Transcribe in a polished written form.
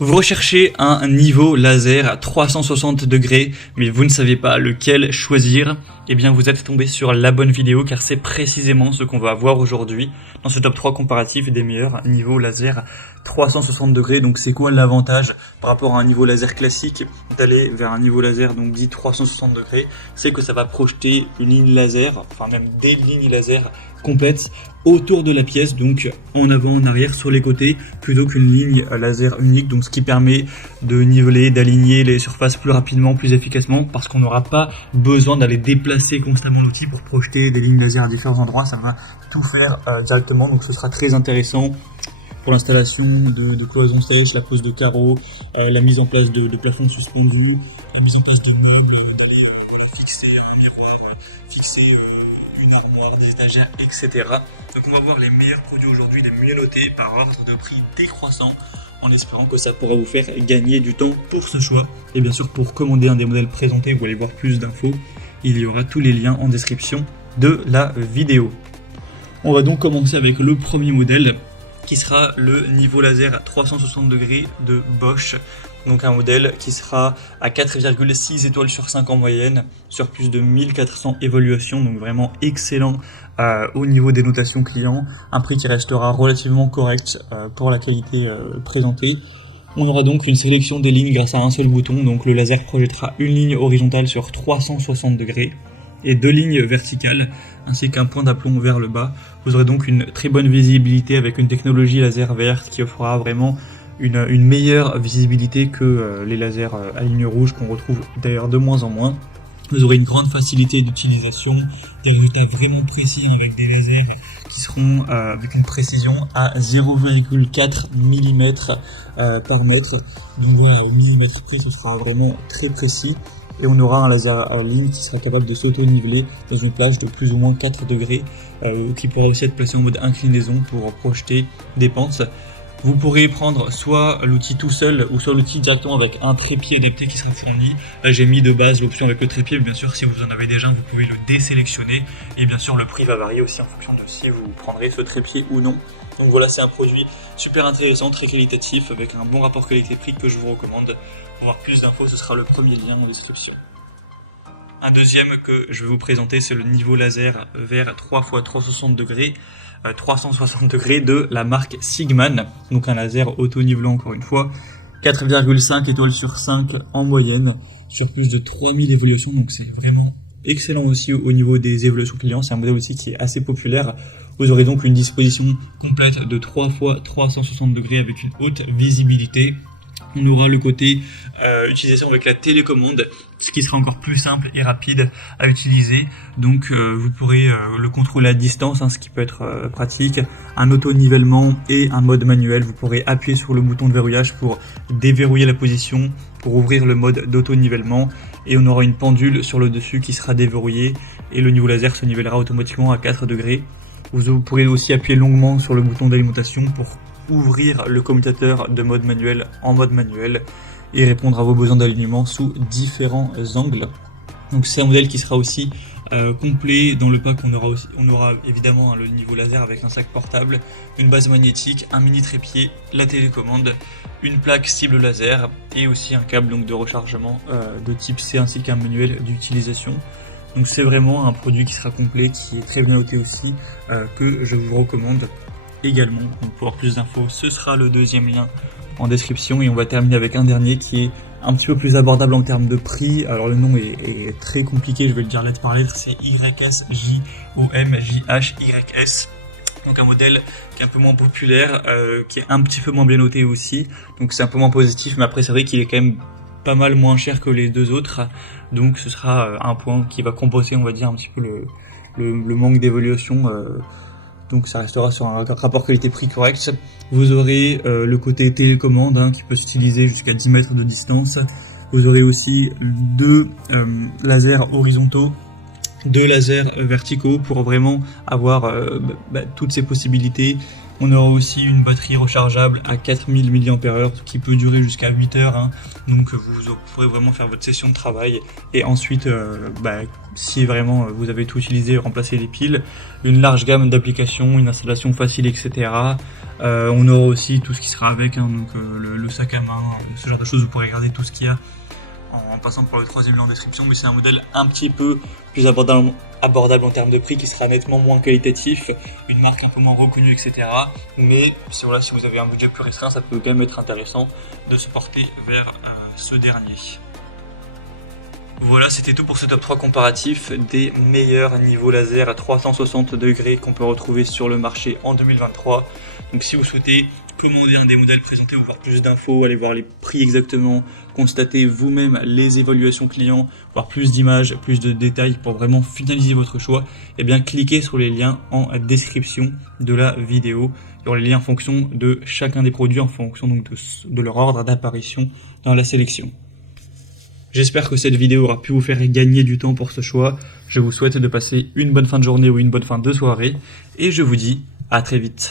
Vous recherchez un niveau laser à 360 degrés, mais vous ne savez pas lequel choisir. Eh bien, vous êtes tombé sur la bonne vidéo, car c'est précisément ce qu'on va voir aujourd'hui dans ce top 3 comparatif des meilleurs niveaux laser 360 degrés. Donc, c'est quoi l'avantage par rapport à un niveau laser classique d'aller vers un niveau laser donc dit 360 degrés? C'est que ça va projeter une ligne laser, enfin même des lignes laser complètes autour de la pièce, donc en avant, en arrière, sur les côtés, plutôt qu'une ligne laser unique, donc ce qui permet de niveler, d'aligner les surfaces plus rapidement, plus efficacement, parce qu'on n'aura pas besoin d'aller déplacer constamment l'outil pour projeter des lignes laser à différents endroits, ça va tout faire directement, donc ce sera très intéressant pour l'installation de cloisons sèches, la pose de carreaux, la mise en place de plafonds suspendus, la mise en place de meubles, d'aller fixer un miroir, fixer une armoire, des étagères, etc. Donc on va voir les meilleurs produits aujourd'hui, les mieux notés par ordre de prix décroissant, en espérant que ça pourra vous faire gagner du temps pour ce choix. Et bien sûr, pour commander un des modèles présentés ou aller voir plus d'infos, il y aura tous les liens en description de la vidéo. On va donc commencer avec le premier modèle, qui sera le niveau laser à 360 degrés de Bosch. Donc un modèle qui sera à 4,6 étoiles sur 5 en moyenne, sur plus de 1400 évaluations, donc vraiment excellent au niveau des notations clients. Un prix qui restera relativement correct pour la qualité présentée. On aura donc une sélection des lignes grâce à un seul bouton, donc le laser projettera une ligne horizontale sur 360 degrés et deux lignes verticales, ainsi qu'un point d'aplomb vers le bas. Vous aurez donc une très bonne visibilité avec une technologie laser verte qui offrira vraiment une meilleure visibilité que les lasers à ligne rouge qu'on retrouve d'ailleurs de moins en moins. Vous aurez une grande facilité d'utilisation, des résultats vraiment précis avec des lasers qui seront avec une précision à 0,4 mm par mètre. Donc voilà, au millimètre près, ce sera vraiment très précis. Et on aura un laser à ligne qui sera capable de s'auto-niveler dans une plage de plus ou moins 4 degrés, qui pourra aussi être placé en mode inclinaison pour projeter des pentes. Vous pourrez prendre soit l'outil tout seul ou soit l'outil directement avec un trépied adapté qui sera fourni. Là j'ai mis de base l'option avec le trépied, mais bien sûr si vous en avez déjà vous pouvez le désélectionner. Et bien sûr le prix va varier aussi en fonction de si vous prendrez ce trépied ou non. Donc voilà, c'est un produit super intéressant, très qualitatif, avec un bon rapport qualité-prix que je vous recommande. Pour avoir plus d'infos, ce sera le premier lien en description. Un deuxième que je vais vous présenter, c'est le niveau laser vers 3x360 degrés. 360 degrés de la marque Sigman, donc un laser auto-nivelant encore une fois, 4,5 étoiles sur 5 en moyenne, sur plus de 3000 évolutions, donc c'est vraiment excellent aussi au niveau des évolutions clients. C'est un modèle aussi qui est assez populaire. Vous aurez donc une disposition complète de 3 x 360 degrés avec une haute visibilité. On aura le côté utilisation avec la télécommande, ce qui sera encore plus simple et rapide à utiliser. Donc vous pourrez le contrôler à distance, ce qui peut être pratique. Un auto-nivellement et un mode manuel. Vous pourrez appuyer sur le bouton de verrouillage pour déverrouiller la position, pour ouvrir le mode d'auto-nivellement. Et on aura une pendule sur le dessus qui sera déverrouillée et le niveau laser se nivellera automatiquement à 4 degrés. Vous pourrez aussi appuyer longuement sur le bouton d'alimentation pour ouvrir le commutateur de mode manuel en mode manuel et répondre à vos besoins d'alignement sous différents angles. Donc c'est un modèle qui sera aussi complet. Dans le pack on aura évidemment le niveau laser avec un sac portable, une base magnétique, un mini trépied, la télécommande, une plaque cible laser et aussi un câble donc de rechargement de type C ainsi qu'un manuel d'utilisation. Donc c'est vraiment un produit qui sera complet, qui est très bien noté aussi, que je vous recommande également. Donc pour avoir plus d'infos, ce sera le deuxième lien en description. Et on va terminer avec un dernier qui est un petit peu plus abordable en termes de prix. Alors le nom est très compliqué, je vais le dire lettre par lettre, c'est YSJOMJHYS. Donc un modèle qui est un peu moins populaire, qui est un petit peu moins bien noté aussi. Donc c'est un peu moins positif, mais après c'est vrai qu'il est quand même pas mal moins cher que les deux autres. Donc ce sera un point qui va compenser, on va dire, un petit peu le manque d'évaluation. Donc ça restera sur un rapport qualité-prix correct. Vous aurez le côté télécommande qui peut s'utiliser jusqu'à 10 mètres de distance. Vous aurez aussi deux lasers horizontaux, deux lasers verticaux pour vraiment avoir toutes ces possibilités On aura aussi une batterie rechargeable à 4000 mAh qui peut durer jusqu'à 8 heures. Hein. Donc vous pourrez vraiment faire votre session de travail. Et ensuite, si vraiment vous avez tout utilisé, remplacer les piles. Une large gamme d'applications, une installation facile, etc. On aura aussi tout ce qui sera avec, hein, donc le sac à main, ce genre de choses. Vous pourrez regarder tout ce qu'il y a en passant par le troisième lien en description, mais c'est un modèle un petit peu plus abordable en termes de prix, qui sera nettement moins qualitatif, une marque un peu moins reconnue, etc. Mais si vous avez un budget plus restreint, ça peut quand même être intéressant de se porter vers ce dernier. Voilà, c'était tout pour ce top 3 comparatif des meilleurs niveaux laser à 360 degrés qu'on peut retrouver sur le marché en 2023. Donc si vous souhaitez commander un des modèles présentés ou voir plus d'infos, aller voir les prix exactement, constater vous-même les évaluations clients, voir plus d'images, plus de détails pour vraiment finaliser votre choix, eh bien cliquez sur les liens en description de la vidéo. Il y aura les liens en fonction de chacun des produits, en fonction donc de leur ordre d'apparition dans la sélection. J'espère que cette vidéo aura pu vous faire gagner du temps pour ce choix. Je vous souhaite de passer une bonne fin de journée ou une bonne fin de soirée et je vous dis à très vite.